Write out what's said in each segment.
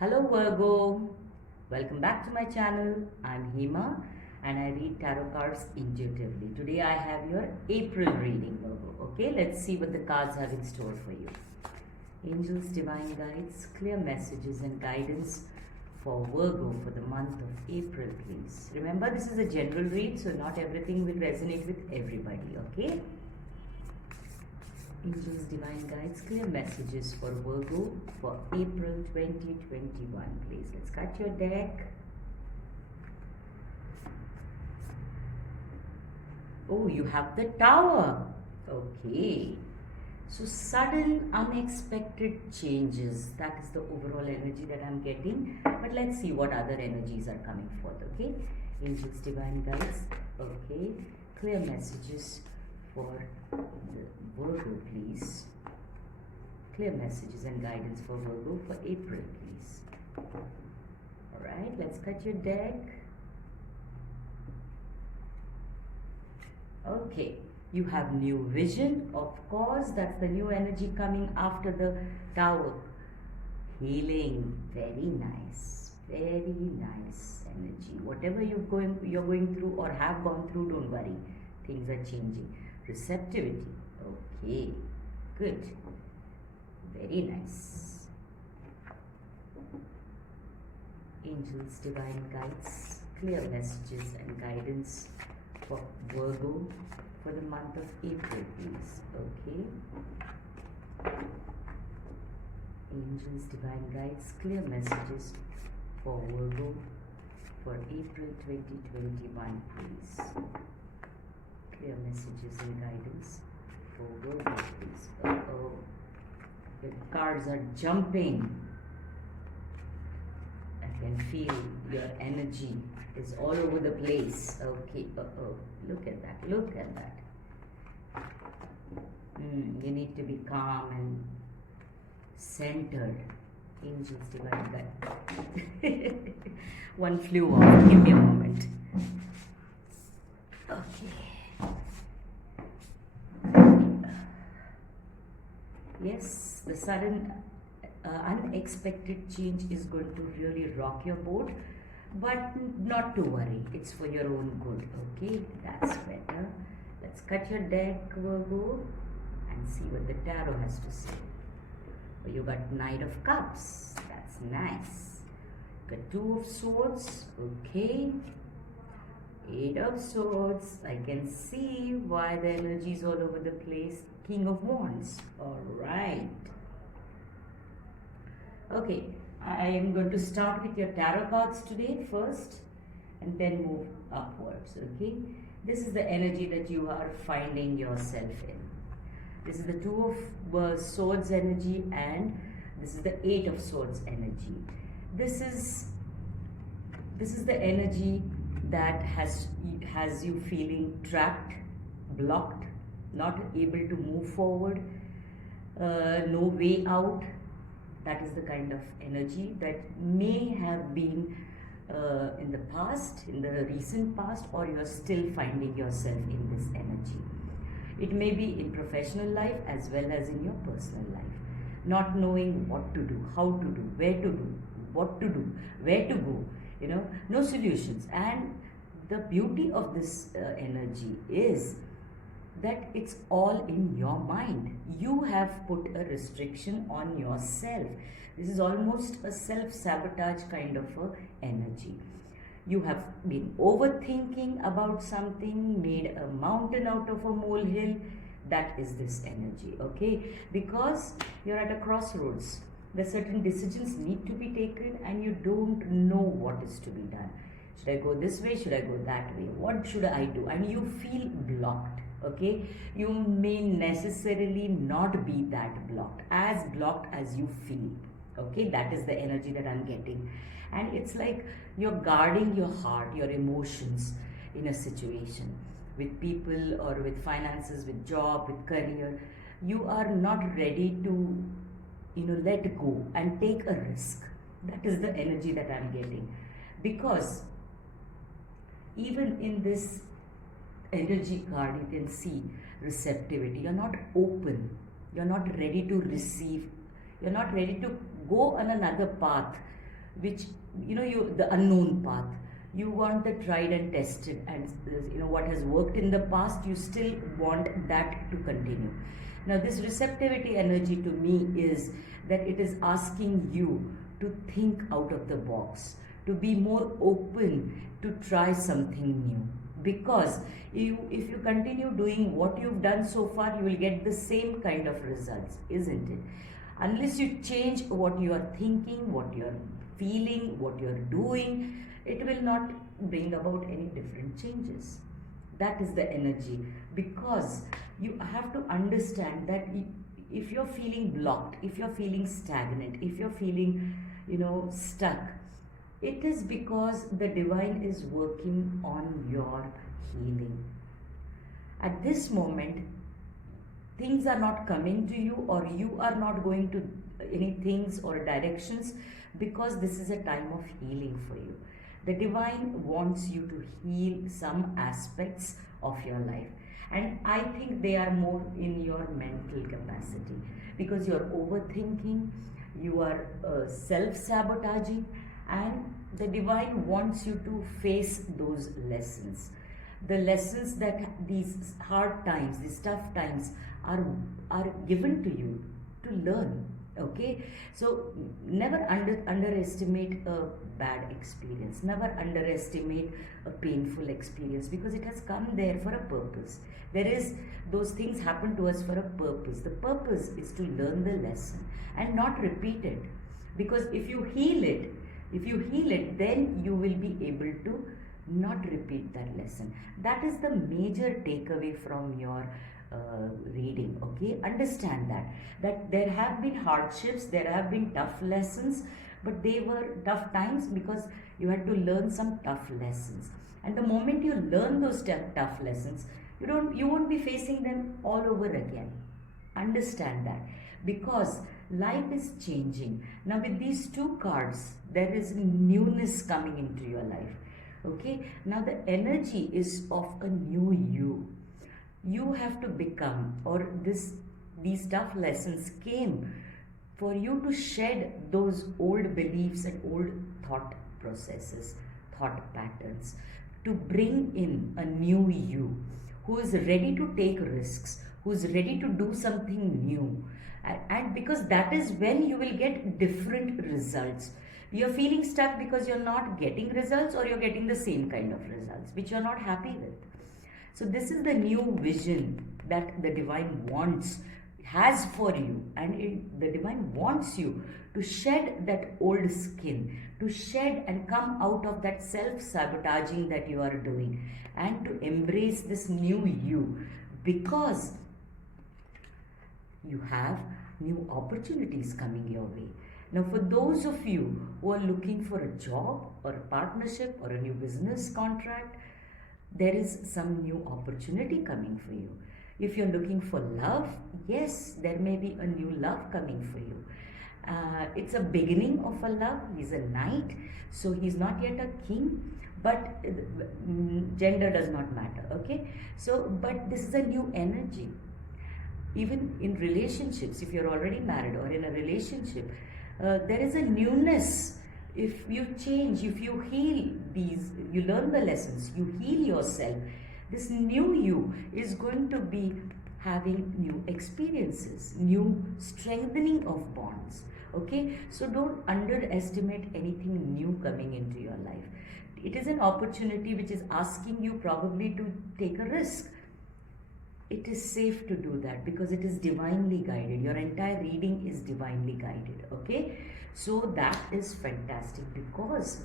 Hello Virgo, welcome back to my channel. I'm Hema and I read tarot cards intuitively. Today I have your April reading, Virgo. Okay, let's see what the cards have in store for you. Angels, divine guides, clear messages and guidance for Virgo for the month of April, please. Remember, this is a general read, so not everything will resonate with everybody, okay? Angels, divine guides, clear messages for Virgo for April 2021, please. Let's cut your deck. Oh, you have the Tower. Okay. So, sudden, unexpected changes. That is the overall energy that I'm getting. But let's see what other energies are coming forth, okay? Angels, divine guides. Okay. Clear messages for the Virgo, please. Clear messages and guidance for Virgo for April, please. Alright, let's cut your deck. Okay, you have new vision, of course. That's the new energy coming after the Tower. Healing, very nice energy. Whatever you're going through or have gone through, don't worry. Things are changing. Receptivity. Okay, good. Very nice. Angels, divine guides, clear messages and guidance for Virgo for the month of April, please. Okay. Angels, divine guides, clear messages for Virgo for April 2021, please. Clear messages and guidance for Virgo, please. Uh-oh. The cards are jumping. I can feel your energy is all over the place. Okay. Uh-oh. Look at that. Look at that. You need to be calm and centered. Angels, divine guide. One flew off. Give me a moment. Okay. Yes, the sudden unexpected change is going to really rock your boat, but not to worry, it's for your own good. Okay, that's better. Let's cut your deck, Virgo, and see what the tarot has to say. You got Knight of Cups, that's nice. Got Two of Swords, okay. Eight of Swords, I can see why the energy is all over the place. King of Wands, alright. Okay, I am going to start with your tarot cards today first and then move upwards, okay. This is the energy that you are finding yourself in. This is the Two of Swords energy and this is the Eight of Swords energy. This is the energy that has you feeling trapped, blocked, not able to move forward, no way out. That is the kind of energy that may have been in the past, in the recent past, or you're still finding yourself in this energy. It may be in professional life as well as in your personal life. Not knowing what to do, how to do, where to do, what to do, where to go, no solutions. And the beauty of this energy is that it's all in your mind. You have put a restriction on yourself. This is almost a self-sabotage kind of a energy. You have been overthinking about something, made a mountain out of a molehill. That is this energy, okay? Because you're at a crossroads. There are certain decisions need to be taken and you don't know what is to be done. Should I go this way? Should I go that way? What should I do? And you feel blocked, okay? You may necessarily not be that blocked as you feel, okay? That is the energy that I'm getting. And it's like you're guarding your heart, your emotions in a situation with people or with finances, with job, with career. You are not ready to, let go and take a risk. That is the energy that I'm getting. Because even in this energy card, you can see receptivity. You're not open. You're not ready to receive. You're not ready to go on another path which, the unknown path. You want the tried and tested, and what has worked in the past, you still want that to continue. Now this receptivity energy to me is that it is asking you to think out of the box, to be more open to try something new. Because if you continue doing what you've done so far, you will get the same kind of results, isn't it? Unless you change what you are thinking, what you are feeling, what you are doing, it will not bring about any different changes. That is the energy. Because you have to understand that if you're feeling blocked, if you're feeling stagnant, if you're feeling, stuck, it is because the divine is working on your healing. At this moment, things are not coming to you, or you are not going to any things or directions, because this is a time of healing for you. The divine wants you to heal some aspects of your life. And I think they are more in your mental capacity, because you're overthinking, you are self-sabotaging, and the divine wants you to face those lessons. The lessons that these hard times, these tough times are given to you to learn. Okay, so never underestimate a bad experience, never underestimate a painful experience, because it has come there for a purpose. Those things happen to us for a purpose. The purpose is to learn the lesson and not repeat it. Because if you heal it, then you will be able to not repeat that lesson. That is the major takeaway from your reading. Okay, understand that there have been hardships, there have been tough lessons, but they were tough times because you had to learn some tough lessons. And the moment you learn those tough lessons, you won't be facing them all over again. Understand that, because life is changing. Now with these two cards, there is newness coming into your life. Okay, now the energy is of a new you. You have to become, or these tough lessons came for you to shed those old beliefs and old thought processes, thought patterns, to bring in a new you who is ready to take risks, who is ready to do something new. And because that is when you will get different results. You're feeling stuck because you're not getting results, or you're getting the same kind of results which you're not happy with. So this is the new vision that the divine has for you, and the divine wants you to shed that old skin, to shed and come out of that self-sabotaging that you are doing, and to embrace this new you, because you have new opportunities coming your way. Now for those of you who are looking for a job or a partnership or a new business contract, there is some new opportunity coming for you. If you're looking for love, yes, there may be a new love coming for you. It's a beginning of a love. He's a knight, so he's not yet a king, but gender does not matter. Okay, so but this is a new energy. Even in relationships, if you're already married or in a relationship, there is a newness. If you change, if you heal these, you learn the lessons, you heal yourself, this new you is going to be having new experiences, new strengthening of bonds. Okay, so don't underestimate anything new coming into your life. It is an opportunity which is asking you probably to take a risk. It is safe to do that because it is divinely guided. Your entire reading is divinely guided. Okay, so that is fantastic, because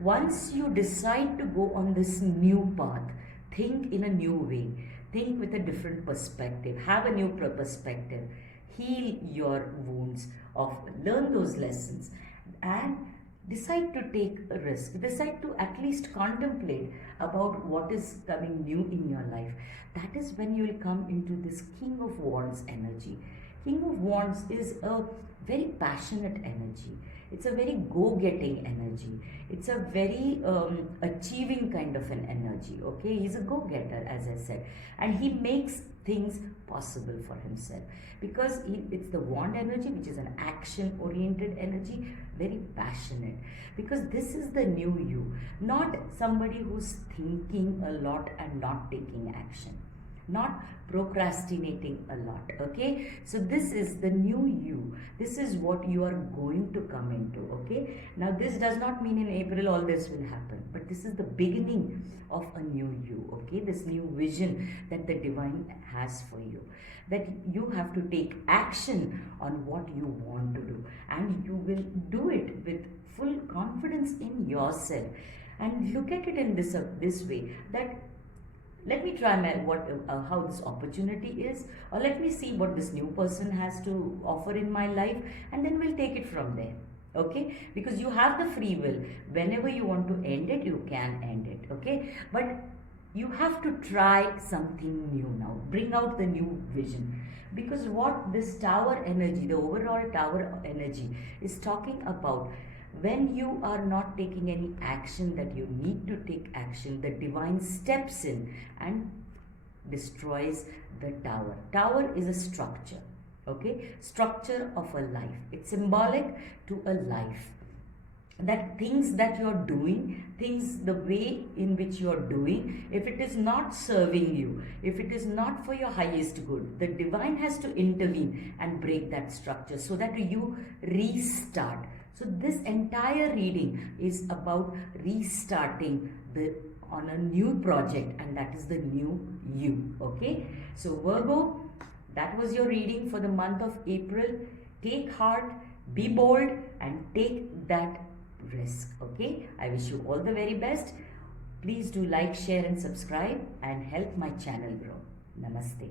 once you decide to go on this new path, think in a new way, think with a different perspective, have a new perspective, heal your wounds, learn those lessons, and decide to take a risk, decide to at least contemplate about what is coming new in your life. That is when you will come into this King of Wands energy. King of Wands is a very passionate energy. It's a very go-getting energy. It's a very achieving kind of an energy. Okay, he's a go-getter, as I said, and he makes things possible for himself because it's the wand energy, which is an action-oriented energy, very passionate. Because this is the new you, not somebody who's thinking a lot and not taking action, not procrastinating a lot. Okay, so this is the new you. This is what you are going to come into. Okay, now this does not mean in April all this will happen, but this is the beginning of a new you. Okay, this new vision that the divine has for you, that you have to take action on what you want to do, and you will do it with full confidence in yourself. And look at it in this way, that let me try how this opportunity is, or let me see what this new person has to offer in my life, and then we'll take it from there. Okay, because you have the free will. Whenever you want to end it, you can end it. Okay, but you have to try something new now. Bring out the new vision, because what this tower energy, the overall tower energy, is talking about, when you are not taking any action that you need to take action, the divine steps in and destroys the tower. Tower is a structure, okay? Structure of a life. It's symbolic to a life. That things that you're doing, things the way in which you're doing, if it is not serving you, if it is not for your highest good, the divine has to intervene and break that structure so that you restart. So this entire reading is about restarting on a new project, and that is the new you. Okay, so Virgo, that was your reading for the month of April. Take heart, be bold, and take that risk. Okay, I wish you all the very best. Please do like, share and subscribe and help my channel grow. Namaste.